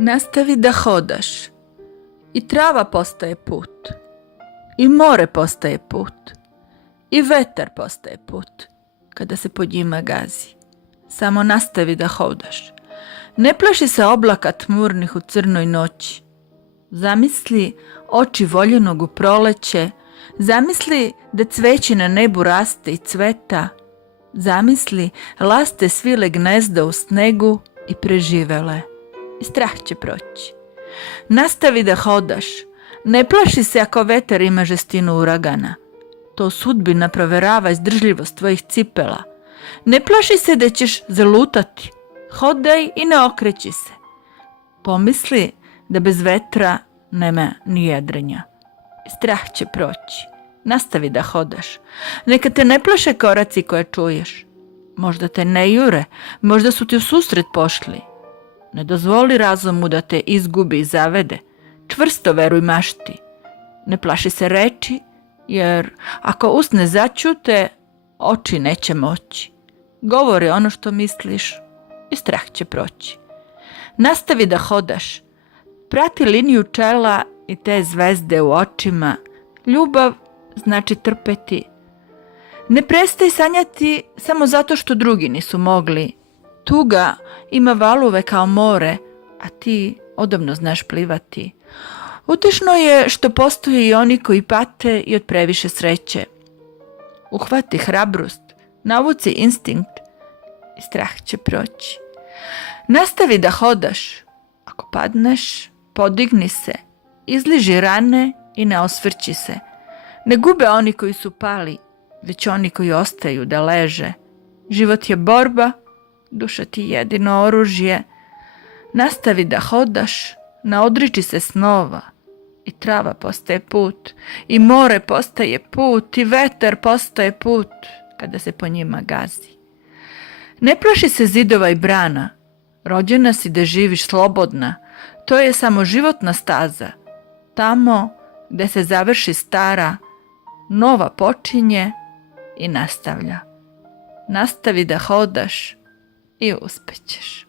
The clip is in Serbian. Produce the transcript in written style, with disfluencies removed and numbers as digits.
Nastavi da hodaš. I trava postaje put. I more postaje put. I vetar postaje put kada se pod njima gazi. Samo nastavi da hodaš. Ne plaši se oblaka tmurnih u crnoj noći. Zamisli oči voljenog u proleće. Zamisli da cveće na nebu raste i cveta. Zamisli laste svile gnezda u snegu i preživele. I strah će proći. Nastavi da hodaš. Ne plaši se ako vetar ima žestinu uragana. To sudbina proverava izdržljivost tvojih cipela. Ne plaši se da ćeš zalutati. Hodaj i ne okreći se. Pomisli da bez vetra nema ni jedrenja. I strah će proći. Nastavi da hodaš. Neka te ne plaše koraci koje čuješ. Možda te ne jure, možda su ti u susret pošli. Ne dozvoli razumu da te izgubi i zavede. Čvrsto veruj mašti. Ne plaši se reči, jer ako usne začute, oči neće moći. Govori ono što misliš i strah će proći. Nastavi da hodaš. Prati liniju čela i te zvezde u očima. Ljubav znači trpeti. Ne prestaj sanjati samo zato što drugi nisu mogli. Tuga ima valuve kao more, a ti odavno znaš plivati. Utešno je što postoje i oni koji pate i od previše sreće. Uhvati hrabrost, navuci instinkt i strah će proći. Nastavi da hodaš. Ako padneš, podigni se, izliži rane i ne osvrći se. Ne gube oni koji su pali, već oni koji ostaju da leže. Život je borba, duša ti jedino oružje. Nastavi da hodaš, ne odriči se snova. I trava postaje put, i more postaje put, i vetar postaje put kada se po njima gazi. Ne plaši se zidova i brana. Rođena si da živiš slobodna. To je samo životna staza. Tamo gde se završi stara, nova počinje i nastavlja. Nastavi da hodaš i uspećeš.